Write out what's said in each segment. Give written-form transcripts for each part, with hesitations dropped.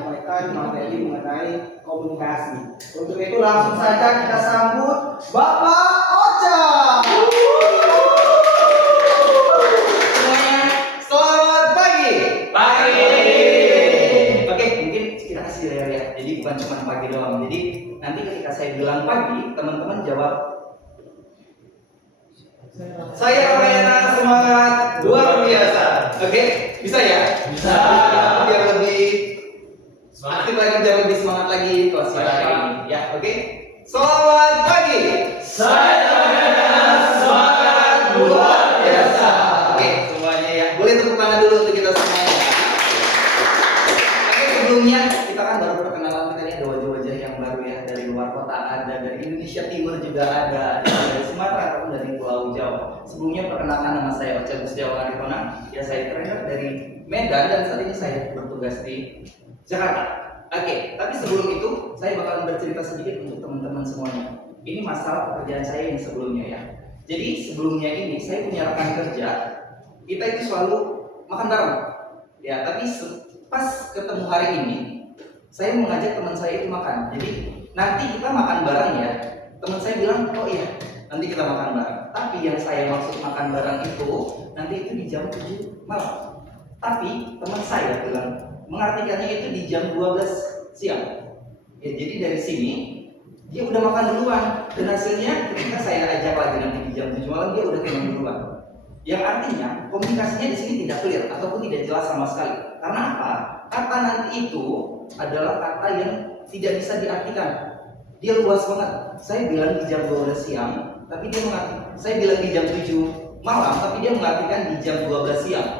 menyampaikan materi mengenai komunikasi. Untuk itu langsung saja kita sambut Bapak Ocha. Semuanya selamat pagi. Pagi. Oke, mungkin kita kasih ya. Jadi bukan cuma pagi doang. Jadi nanti ketika saya bilang pagi, teman-teman jawab saya Ramayana, semangat luar biasa. Oke, bisa ya? Bisa. Biar lebih aktif lagi, biar lebih semangat lagi kelas kita hari ini. Ya, oke. Selamat pagi. Saya Ramayana, semangat luar biasa. Oke, semuanya ya. Boleh tepuk tangan dulu untuk kita semuanya. Oke, sebelumnya kita kan baru perkenalan, kita lihat ada wajah-wajah yang baru ya, dari luar kota ada, dari Indonesia Timur juga ada, dari Sumatera ataupun dari Pulau Jawa. Sebelumnya perkenalkan, nama saya Ocha Gustiawan Arifona. Ya, saya trainer dari Medan dan saat ini saya bertugas di Jakarta. Oke, tapi sebelum itu saya bakalan bercerita sedikit untuk teman-teman semuanya. Ini masalah pekerjaan saya yang sebelumnya ya. Jadi sebelumnya ini saya punya rekan kerja, kita itu selalu makan bareng. Ya, tapi pas ketemu hari ini, saya mengajak teman saya itu makan. Jadi nanti kita makan bareng ya. Teman saya bilang, oh iya, nanti kita makan bareng. Tapi yang saya maksud makan bareng itu nanti itu di jam 7 malam. Tapi teman saya bilang mengartikannya itu di jam 12 siang. Ya, jadi dari sini dia udah makan duluan, dan hasilnya ketika saya ajak lagi nanti di jam 7 malam dia udah kenyang duluan. Yang artinya komunikasinya di sini tidak clear ataupun tidak jelas sama sekali. Karena apa? Kata nanti itu adalah kata yang tidak bisa diartikan. Dia luas banget. Saya bilang di jam 12 siang, tapi dia mengartikan. Saya bilang di jam 7 malam, tapi dia mengartikan di jam 12 siang.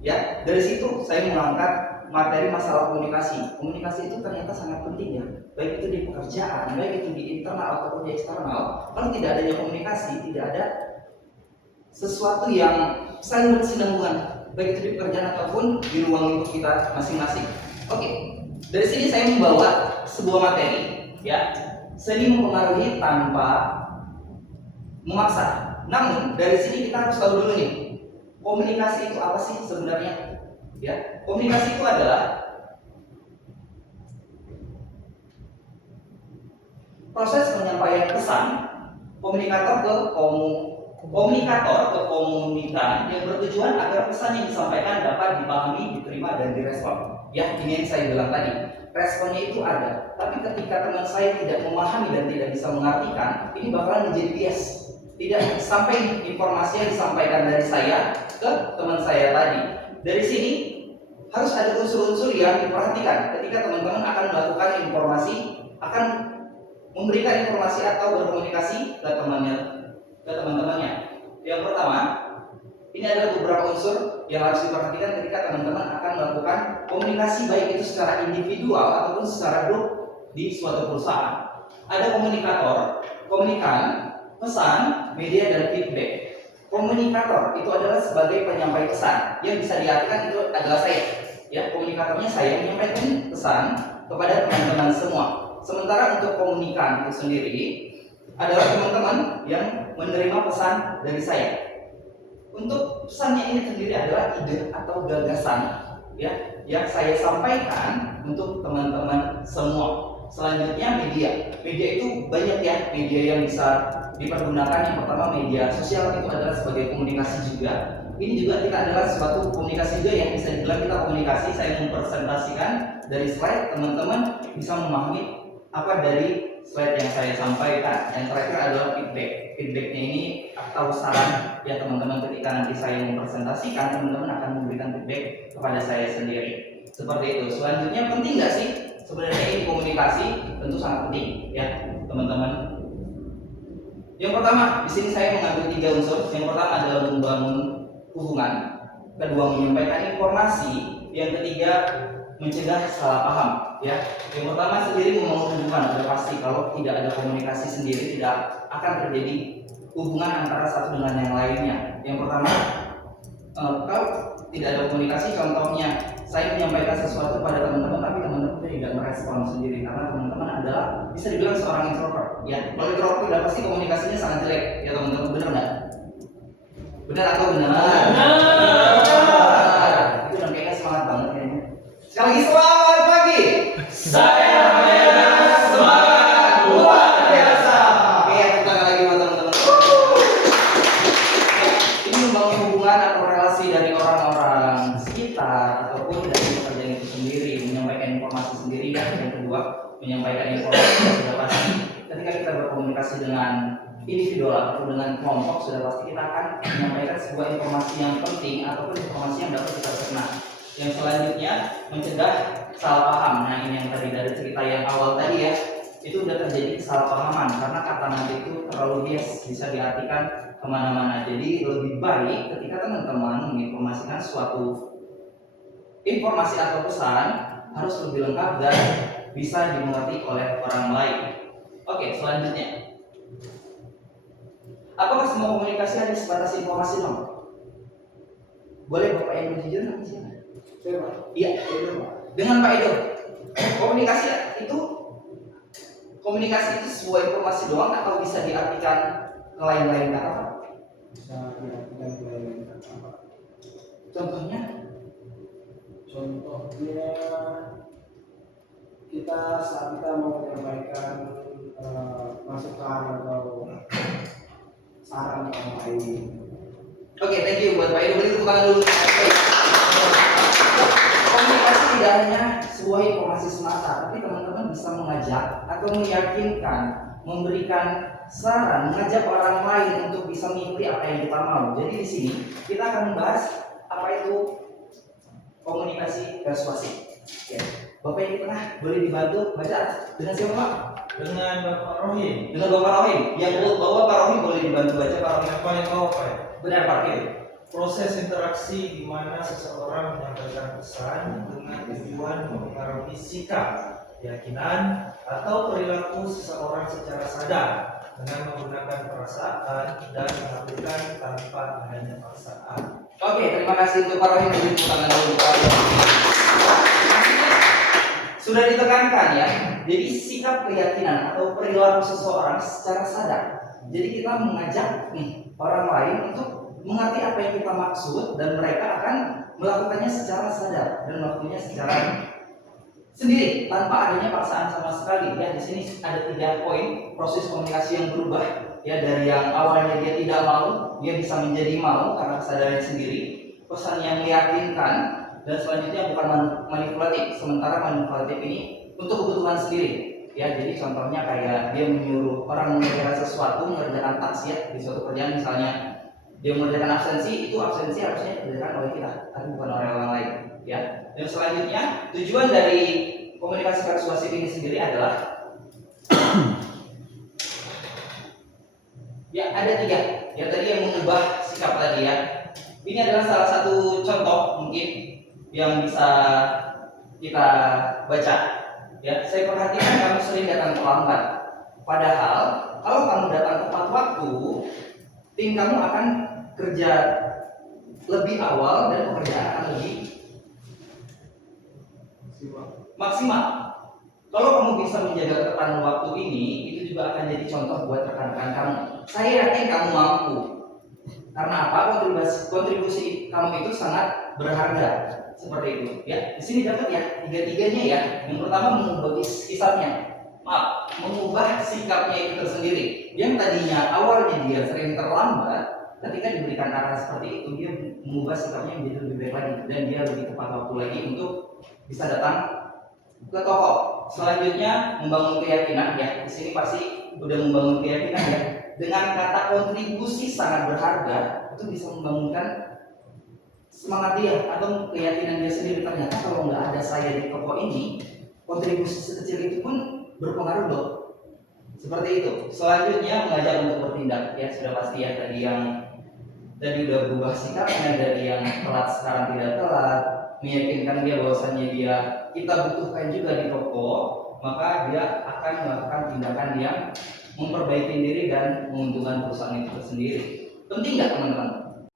Ya, dari situ saya mengangkat materi masalah komunikasi. Komunikasi itu ternyata sangat penting ya, baik itu di pekerjaan, baik itu di internal ataupun di eksternal. Kalau tidak adanya komunikasi, tidak ada sesuatu yang saling berkesinambungan, baik itu di pekerjaan ataupun di ruang lingkup kita masing-masing. Oke, dari sini saya membawa sebuah materi ya, seni mempengaruhi tanpa memaksa. Namun dari sini kita harus tahu dulu nih, komunikasi itu apa sih sebenarnya? Ya, komunikasi itu adalah proses penyampaian pesan komunikator ke komunikan yang bertujuan agar pesan yang disampaikan dapat dipahami, diterima, dan direspon. Ya, ini yang saya bilang tadi. Responnya itu ada, tapi ketika teman saya tidak memahami dan tidak bisa mengartikan, ini bakalan menjadi bias. Tidak sampai informasi yang disampaikan dari saya ke teman saya tadi. Dari sini harus ada unsur-unsur yang diperhatikan ketika teman-teman akan melakukan informasi, akan memberikan informasi atau berkomunikasi ke teman-temannya. Yang pertama, ini adalah beberapa unsur yang harus diperhatikan ketika teman-teman akan melakukan komunikasi, baik itu secara individual ataupun secara grup di suatu perusahaan. Ada komunikator, komunikan, pesan, media, dan feedback. Komunikator itu adalah sebagai penyampai pesan, yang bisa diartikan itu adalah saya. Ya, komunikatornya saya menyampaikan pesan kepada teman-teman semua. Sementara untuk komunikan itu sendiri adalah teman-teman yang menerima pesan dari saya. Untuk pesannya ini sendiri adalah ide atau gagasan ya, yang saya sampaikan untuk teman-teman semua. Selanjutnya media. Media itu banyak ya, media yang bisa dipergunakan. Yang pertama media sosial, itu adalah sebagai komunikasi juga. Ini juga kita adalah suatu komunikasi juga yang bisa dibilang kita komunikasi. Saya mempresentasikan dari slide, teman-teman bisa memahami apa dari slide yang saya sampaikan. Yang terakhir adalah feedback. Feedbacknya ini atau saran ya teman-teman, ketika nanti saya mempresentasikan, teman-teman akan memberikan feedback kepada saya sendiri. Seperti itu. Selanjutnya, penting nggak sih sebenarnya ini komunikasi? Tentu sangat penting ya teman-teman. Yang pertama, di sini saya mengambil 3 unsur. Yang pertama adalah membangun hubungan, kedua menyampaikan informasi, yang ketiga mencegah salah paham ya. Yang pertama sendiri membangun hubungan, sudah pasti kalau tidak ada komunikasi sendiri tidak akan terjadi hubungan antara satu dengan yang lainnya. Yang pertama, kalau tidak ada komunikasi, contohnya saya menyampaikan sesuatu pada teman-teman tapi teman-teman tidak merespon sendiri, karena teman-teman adalah bisa dibilang seorang introvert ya. Kalau introvert sudah pasti komunikasinya sangat jelek ya teman-teman, benar nggak? Benar atau benar? Benar. Itu dan kayaknya semangat banget kayaknya. Sekali lagi selamat pagi. informasi sendiri, dan yang kedua menyampaikan informasi sudah pasti. Ketika kita berkomunikasi dengan individual atau dengan kelompok, sudah pasti kita akan menyampaikan sebuah informasi yang penting ataupun informasi yang dapat kita cerna. Yang selanjutnya mencegah salah paham. Nah, ini yang tadi dari cerita yang awal tadi ya, itu udah terjadi kesalahpahaman karena kata nanti itu terlalu bias, bisa diartikan kemana-mana. Jadi lebih baik ketika teman-teman menginformasikan suatu informasi atau pesan harus lebih lengkap dan bisa dimengerti oleh orang lain. Oke, selanjutnya, apakah semua komunikasi hanya sebatas informasi dong? Boleh Bapak yang jujur nanti sih? Iya, dengan Pak Edo. Komunikasi itu sebuah informasi doang atau bisa diartikan ke lain-lain kata Pak? Bisa diartikan ke lain kata apa? Contohnya? Contohnya kita saat kita mau menyampaikan masukan atau saran ke orang lain. Oke, thank you buat Pak Edo. Beri tepuk tangan dulu. Komunikasi tidak hanya sebuah informasi semata, tapi teman-teman bisa mengajak atau meyakinkan, memberikan saran, mengajak orang lain untuk bisa mengikuti apa yang kita mau. Jadi di sini kita akan membahas apa itu komunikasi persuasif. Ya. Bapak yang di tengah boleh dibantu baca dengan siapa Pak? Dengan Bapak Rohim. Dengan Bapak Rohim. Yang bawah Pak Rohim boleh dibantu baca Pak Rohim. Yang paling bawah Pak. Benar Pak. Ya. Proses interaksi di mana seseorang menyampaikan pesan dengan tujuan mempengaruhi sikap, keyakinan, atau perilaku seseorang secara sadar dengan menggunakan perasaan dan melakukan tanpa adanya paksaan. Oke, terima kasih untuk Pak Rohim. Beri tepuk tangan dulu Pak Rohim. Sudah ditekankan ya. Jadi sikap, keyakinan atau perilaku seseorang secara sadar. Jadi kita mengajak nih orang lain untuk mengerti apa yang kita maksud dan mereka akan melakukannya secara sadar dan melakukannya secara sendiri tanpa adanya paksaan sama sekali. Ya, di sini ada 3 poin proses komunikasi yang berubah ya, dari yang awalnya dia tidak mau, dia bisa menjadi mau karena kesadaran sendiri, pesan yang meyakinkan, dan selanjutnya bukan manipulatif. Sementara manipulatif ini untuk kebutuhan sendiri. Ya, jadi contohnya kayak dia menyuruh orang mengerjakan sesuatu, mengerjakan task di suatu kerjaan, misalnya dia mengerjakan absensi, itu absensi harusnya dikerjakan oleh kita, tapi bukan oleh orang lain. Ya. Dan selanjutnya tujuan dari komunikasi persuasif ini sendiri adalah ya ada 3. Ya tadi yang mengubah sikap tadi ya. Ini adalah salah satu contoh mungkin yang bisa kita baca. Ya, saya perhatikan kamu sering datang terlambat. Padahal kalau kamu datang tepat waktu, tim kamu akan kerja lebih awal dan pekerjaan akan lebih maksimal. Kalau kamu bisa menjaga ketepatan waktu ini, itu juga akan jadi contoh buat rekan-rekan kamu. Saya yakin kamu mampu. Karena apa? Kontribusi kamu itu sangat berharga. Seperti itu. Ya, di sini dapat ya 3-tiganya ya. Yang pertama mengubah sikapnya itu tersendiri. Yang tadinya awalnya dia sering terlambat, ketika diberikan arah seperti itu dia mengubah sikapnya menjadi lebih baik lagi dan dia lebih tepat waktu lagi untuk bisa datang ke toko. Selanjutnya membangun keyakinan ya. Di sini pasti udah membangun keyakinan ya. Dengan kata kontribusi sangat berharga itu bisa membangunkan semangat dia atau keyakinan dia sendiri. Ternyata kalau nggak ada saya di toko ini, kontribusi sekecil itu pun berpengaruh loh. Seperti itu. Selanjutnya mengajak untuk bertindak ya, sudah pasti ya tadi udah berubah sikapnya dari yang telat sekarang tidak telat, meyakinkan dia bahwasannya kita butuhkan juga di toko, maka dia akan melakukan tindakan yang memperbaiki diri dan menguntungkan perusahaan itu sendiri. Penting nggak teman-teman?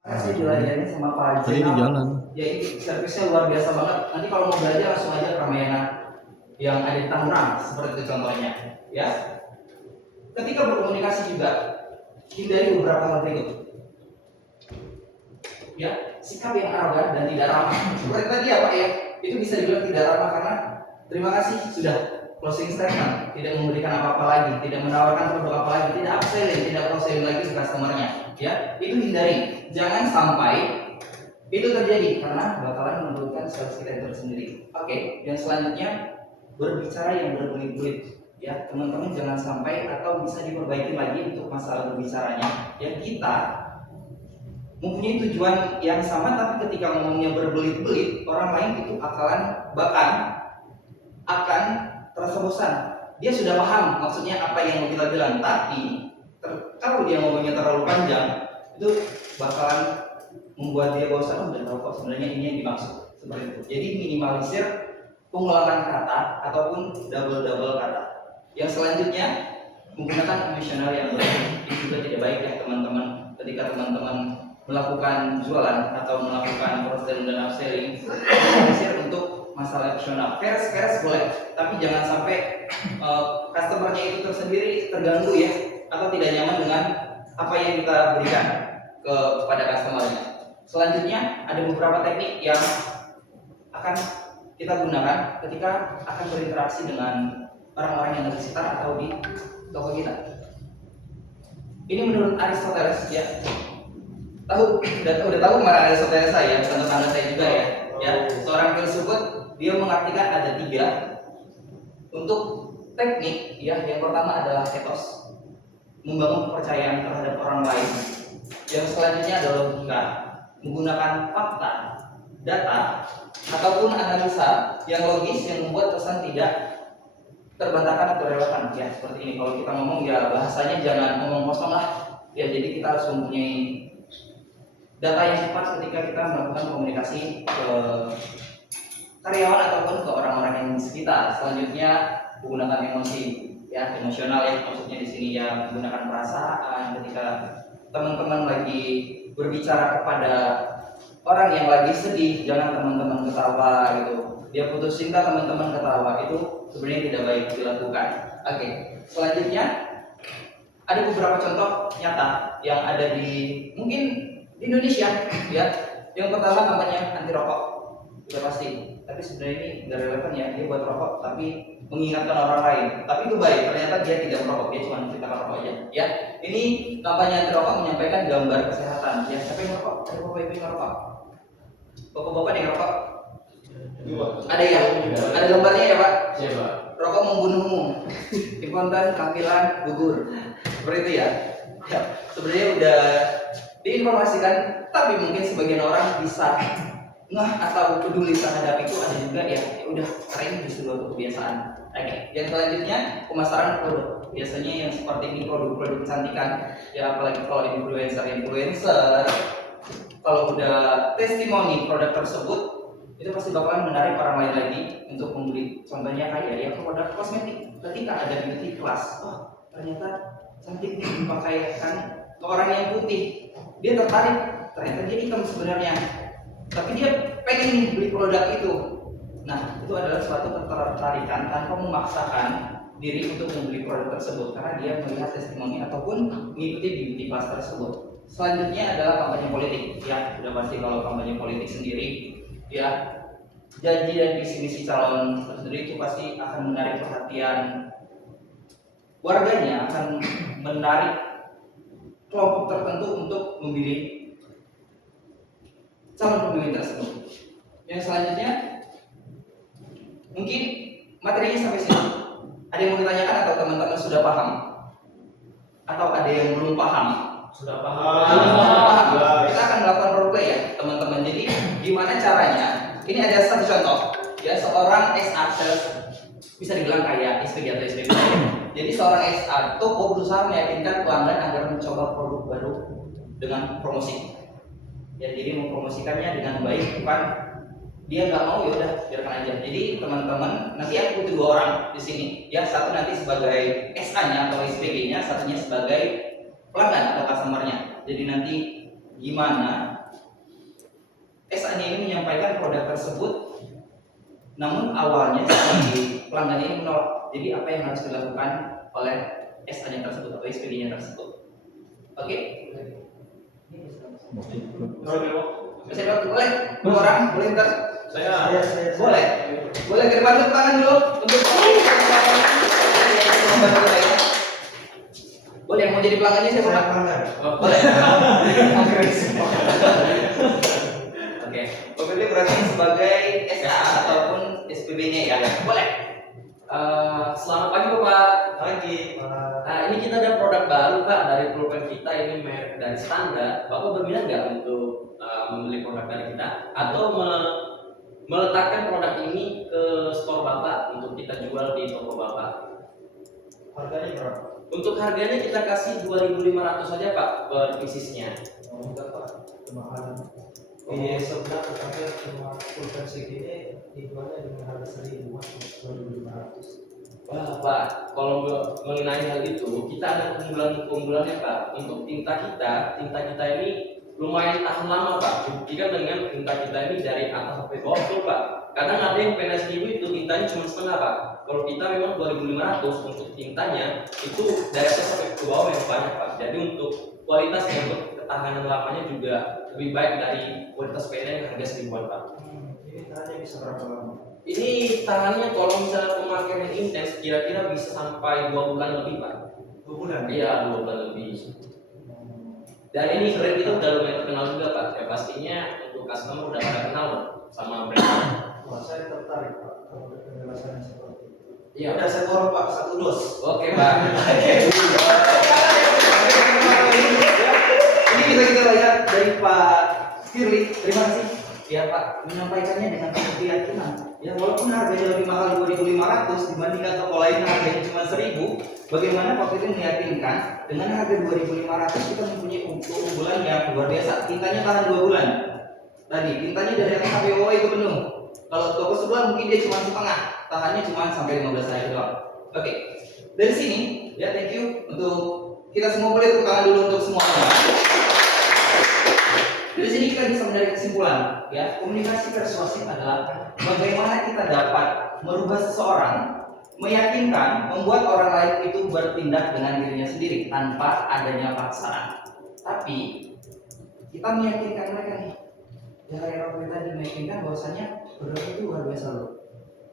Saya dilayani sama Pak Haji. Tadi di jalan. Ya ini servisnya luar biasa banget. Nanti kalau mau belajar langsung aja ke Ramayana yang ada di Tangerang, seperti itu contohnya. Ya. Ketika berkomunikasi juga hindari beberapa hal berikut. Ya, sikap yang arogan dan tidak ramah. Seperti tadi ya Pak ya, itu bisa dibilang tidak ramah karena terima kasih sudah closing statement, tidak memberikan apa-apa lagi, tidak menawarkan produk apa lagi, tidak upselling, tidak cross-selling lagi ke customernya. Ya, itu hindari. Jangan sampai itu terjadi karena bakalan menurunkan sales kita itu sendiri. Oke, yang selanjutnya berbicara yang berbelit-belit. Ya, teman-teman jangan sampai, atau bisa diperbaiki lagi untuk masalah berbicaranya. Ya, kita mempunyai tujuan yang sama, tapi ketika ngomongnya berbelit-belit, orang lain itu bahkan akan terasa bosan. Dia sudah paham maksudnya apa yang mau kita bilang, tapi kalau dia ngomongnya terlalu panjang, itu bakalan membuat dia bosan. Dan tahu kok sebenarnya ini yang dimaksud, seperti itu. Jadi minimalisir pengulangan kata ataupun double kata. Yang selanjutnya, menggunakan emosional yang berlebih. Ini juga tidak baik ya teman-teman. Ketika teman-teman melakukan jualan atau melakukan cross-selling dan upselling, minimalisir untuk masalah emosional. Keres boleh, tapi jangan sampai customernya itu tersendiri terganggu ya, atau tidak nyaman dengan apa yang kita berikan kepada customernya. Selanjutnya, ada beberapa teknik yang akan kita gunakan ketika akan berinteraksi dengan orang-orang yang ada di sekitar atau di toko kita. Ini menurut Aristoteles ya. Udah tahu kemana Aristoteles saya, bukan tetangga saya juga ya. Ya, seorang filsuf, dia mengartikan ada 3 untuk teknik ya. Yang pertama adalah ethos, membangun kepercayaan terhadap orang lain. Yang selanjutnya adalah logika, menggunakan fakta, data, ataupun analisa yang logis yang membuat pesan tidak terbantahkan atau relevan ya. Seperti ini, kalau kita ngomong ya bahasanya jangan ngomong kosong lah ya. Jadi kita harus mempunyai data yang tepat ketika kita melakukan komunikasi ke karyawan ataupun ke orang-orang yang di sekitar. Selanjutnya, menggunakan emosi ya, emosional ya, maksudnya di sini ya, menggunakan perasaan ketika teman-teman lagi berbicara kepada orang yang lagi sedih. Jangan teman-teman ketawa gitu. Dia putus cinta, teman-teman ketawa, itu sebenarnya tidak baik dilakukan. Oke, selanjutnya ada beberapa contoh nyata yang ada di mungkin di Indonesia ya. Yang pertama kampanye anti rokok, sudah pasti. Tapi sebenarnya ini nggak relevan ya, dia buat rokok tapi mengingatkan orang lain. Tapi itu baik, ternyata dia tidak merokok, dia cuma menceritakan rokok aja. Ya, ini kampanye anti rokok menyampaikan gambar kesehatan. Ya, siapa yang merokok? Ada bapak-ibu yang merokok? Bapak-bapak yang merokok? Ada ya? Ada gambarnya ya Pak? Siapa? Rokok membunuhmu, spontan, kehamilan, gugur. Seperti itu ya. Ya, sebenarnya udah diinformasikan, tapi mungkin sebagian orang bisa atau peduli terhadap itu. Ada juga ya udah sering justru untuk kebiasaan. Oke, yang selanjutnya pemasaran produk. Biasanya yang seperti ini produk-produk kecantikan ya, apalagi kalau influencer. Kalau udah testimoni produk tersebut, itu pasti bakalan menarik orang lain lagi untuk membeli. Contohnya kayak ya produk kosmetik, ketika ada beauty class, wah ternyata cantik nih dipakaikan ke orang yang putih, dia tertarik. Ternyata dia hitam sebenarnya, tapi dia pengen nih beli produk itu. Nah, itu adalah suatu ketertarikan tanpa memaksakan diri untuk membeli produk tersebut, karena dia melihat testimoni ataupun mengikuti beauty class tersebut. Selanjutnya adalah kampanye politik. Ya, sudah pasti kalau kampanye politik sendiri ya, janji dan visi misi calon sendiri itu pasti akan menarik perhatian warganya, akan menarik kelompok tertentu untuk memilih calon pemilih tersebut. Yang selanjutnya mungkin materinya sampai sini. Ada yang mau ditanyakan atau teman-teman sudah paham? Atau ada yang belum paham? Sudah Kita akan melakukan role play ya teman-teman. Jadi gimana caranya? Ini ada satu contoh ya, seorang SA sales, bisa dibilang kayak SPG atau SPG. Jadi seorang SA toko berusaha meyakinkan pelanggan agar mencoba produk baru dengan promosi. Ya, jadi mempromosikannya dengan baik, bukan dia nggak mau ya udah biarkan aja. Jadi teman-teman, nanti aku butuh 2 orang di sini ya, satu nanti sebagai SA-nya atau SPG-nya, satunya sebagai pelanggan atau customer-nya. Jadi nanti gimana SA-nya ini menyampaikan produk tersebut, namun awalnya si pelanggan ini menolak. Jadi apa yang harus dilakukan oleh SA-nya tersebut atau SPG-nya tersebut? Oke? Bisa waktu boleh? 2 orang boleh ntar? Saya Boleh? Boleh kirim tepuk tangan dulu untuk boleh yang mau jadi pelanggannya siapa Pak? Boleh. Oke, berarti sebagai SA ataupun SPB-nya ya, boleh. Selamat pagi Bapak. Pagi, Pak. Nah, ini kita ada produk baru Kak dari pulpen kita, ini merek dari Standar. Bapak berminat nggak untuk membeli produk dari kita atau meletakkan produk ini ke store Bapak untuk kita jual di toko Bapak? Harganya berapa? Untuk harganya kita kasih 2.500 saja Pak per piecesnya. Oh, enggak, Pak. Kemahalan. Di sebelah tetangga cuma pulpen segini dijualnya dengan harga 1.000, Mas. 2.500. Wah Pak, kalau mengenai hal itu kita ada keunggulannya Pak. Untuk tinta kita ini lumayan tahan lama Pak. Buktikan dengan tinta kita ini dari atas sampai bawah tuh Pak. Kadang ada yang pena 1.000 itu tintanya cuma setengah Pak. Kalau kita memang 2.500 untuk tintanya itu dari atas sampai ke bawah yang banyak Pak. Jadi untuk kualitas dan untuk ketahanan lamanya juga lebih baik dari kualitas pena yang harga 1.000-an Pak. Ini tahannya bisa berapa lama? Ini tahannya kalau misalnya pemakaian yang intens kira-kira bisa sampai 2 bulan lebih Pak. 2 bulan? Iya, 2 bulan lebih. Dan ini brand itu udah lumayan terkenal juga Pak. Ya pastinya untuk customer udah pada kenal sama brand. Wah, saya tertarik, Pak, kalau ada penjelasannya seperti itu. Iya. Udah, saya borong, Pak, 1 dos. Oke Pak. Ini kita lihat dari Pak Firly. Terima kasih ya Pak menyampaikannya dengan penuh keyakinan. Ya walaupun harganya lebih mahal 2.500 dibandingkan toko lain harganya cuma 1.000, bagaimana Pak Firly meyakinkan dengan harga 2.500 kita mempunyai keunggulan yang luar biasa. Tintanya tahan 2 bulan. Tadi tintanya dari atas sampai bawah itu penuh. Kalau toko sebelah mungkin dia cuma setengah, tahannya cuma sampai 15 hari doang. Oke, dari sini ya thank you untuk kita semua, boleh tepuk tangan dulu untuk semuanya. Dari sini kita bisa menarik kesimpulan, ya komunikasi persuasif adalah bagaimana kita dapat merubah seseorang, meyakinkan, membuat orang lain itu bertindak dengan dirinya sendiri tanpa adanya paksaan. Tapi kita meyakinkan mereka nih, ya yang tadi meyakinkan bahwasanya produk itu luar biasa loh.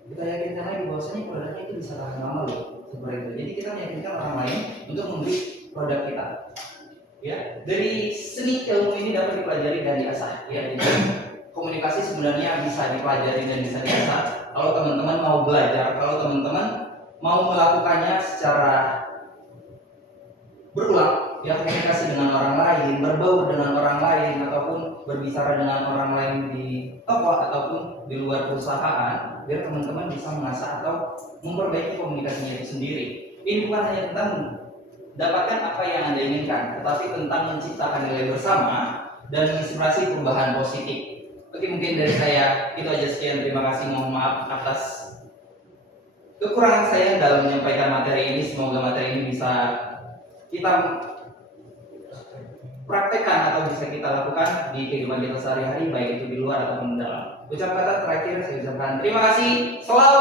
Kita yakinkan lagi bahwasanya produknya itu bisa tahan lama loh, seperti itu. Jadi kita meyakinkan orang lain untuk membeli produk kita. Ya, dari seni ilmu ini dapat dipelajari dan diasah. Ya, jadi komunikasi sebenarnya bisa dipelajari dan bisa diasah. Kalau teman-teman mau belajar, kalau teman-teman mau melakukannya secara berulang, ya komunikasi dengan orang lain, berbaur dengan orang lain, ataupun berbicara dengan orang lain di toko ataupun di luar perusahaan, biar teman-teman bisa mengasah atau memperbaiki komunikasinya itu sendiri. Ini bukan hanya tentang dapatkan apa yang Anda inginkan, tetapi tentang menciptakan nilai bersama dan menginspirasi perubahan positif. Oke, mungkin dari saya itu aja, sekian. Terima kasih, mohon maaf atas kekurangan saya dalam menyampaikan materi ini. Semoga materi ini bisa kita praktekkan atau bisa kita lakukan di kehidupan kita sehari-hari, baik itu di luar ataupun di dalam. Ucap kata terakhir saya ucapkan terima kasih. Selamat